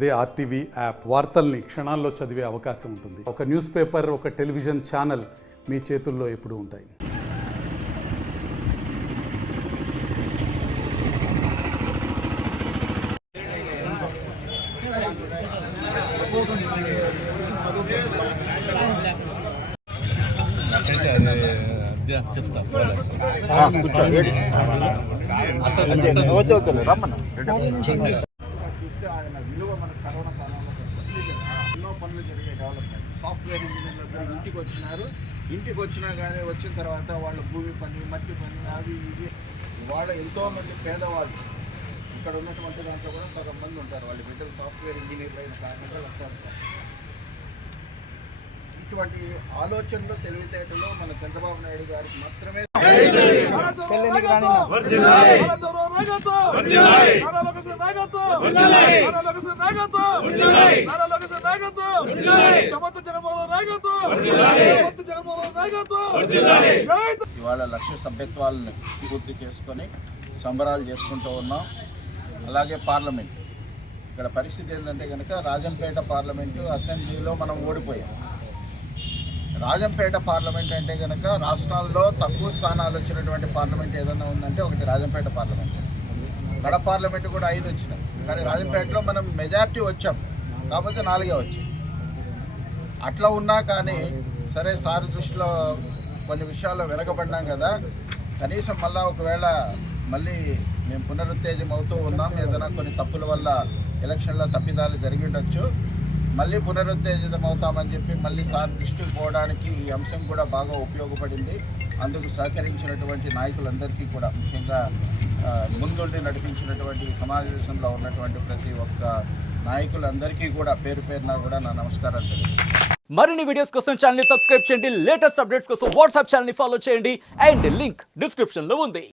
అదే RTV app వార్తల్ని క్షణాల్లో చదివే అవకాశం ఉంటుంది. ఒక న్యూస్ పేపర్, ఒక టెలివిజన్ ఛానల్ మీ చేతుల్లో ఎప్పుడూ ఉంటాయి. చూస్తే ఆయన విలువ మన కరోనా కాలంలో ఎన్నో పనులు జరిగే డెవలప్మెంట్. సాఫ్ట్వేర్ ఇంజనీర్లు అందరూ ఇంటికి వచ్చినా కానీ వచ్చిన తర్వాత వాళ్ళ భూమి పని, మట్టి పని, అవి ఇవి వాళ్ళ ఎంతోమంది పేదవాళ్ళు ఇక్కడ ఉన్నటువంటి దాంట్లో కూడా సగం మంది ఉంటారు. వాళ్ళ బిడ్డలు సాఫ్ట్వేర్ ఇంజనీర్లు అయిన కారణంగా వచ్చారు. ఇటువంటి ఆలోచనలు, తెలివితేటలు మన చంద్రబాబు నాయుడు గారికి మాత్రమే. ఇవాళ లక్ష్య సభ్యత్వాలను పూర్తి చేసుకొని సంబరాలు చేసుకుంటూ ఉన్నాం. అలాగే పార్లమెంట్ ఇక్కడ పరిస్థితి ఏంటంటే కనుక రాజంపేట పార్లమెంటు అసెంబ్లీలో మనం ఓడిపోయాం. రాజంపేట పార్లమెంట్ అంటే కనుక రాష్ట్రాల్లో తక్కువ స్థానాలు వచ్చినటువంటి పార్లమెంట్ ఏదైనా ఉందంటే ఒకటి రాజంపేట పార్లమెంట్. కడప పార్లమెంట్ కూడా 5 వచ్చినాయి, కానీ రాజంపేటలో మనం మెజార్టీ వచ్చాం, కాకపోతే 4 వచ్చాయి. అట్లా ఉన్నా కానీ సరే సార్ దృష్టిలో కొన్ని విషయాల్లో వెనకబడినాం కదా, కనీసం ఒకవేళ మళ్ళీ మేము పునరుత్తేజం అవుతూ ఉన్నాం, ఏదైనా కొన్ని తప్పుల వల్ల ఎలక్షన్లో తప్పిదాలు జరిగి ఉండొచ్చు, మళ్ళీ పునరుత్తేజితం అవుతామని చెప్పి మళ్ళీ సార్ దృష్టికి పోవడానికి ఈ అంశం కూడా బాగా ఉపయోగపడింది. అందుకు సహకరించినటువంటి నాయకులందరికీ కూడా, ముఖ్యంగా ముందుండి నడిపించినటువంటి సమావేశంలో ఉన్నటువంటి ప్రతి ఒక్క నాయకులందరికీ కూడా పేరు పేరున కూడా నా నమస్కారాలు తెలియజేస్తాను. మరిన్ని వీడియోస్ కోసం ఛానల్ ని సబ్స్క్రైబ్ చేయండి. లేటెస్ట్ అప్డేట్స్ కోసం వాట్సాప్ ఛానల్ ని ఫాలో చేయండి. అండ్ లింక్ డిస్క్రిప్షన్ లో ఉంది.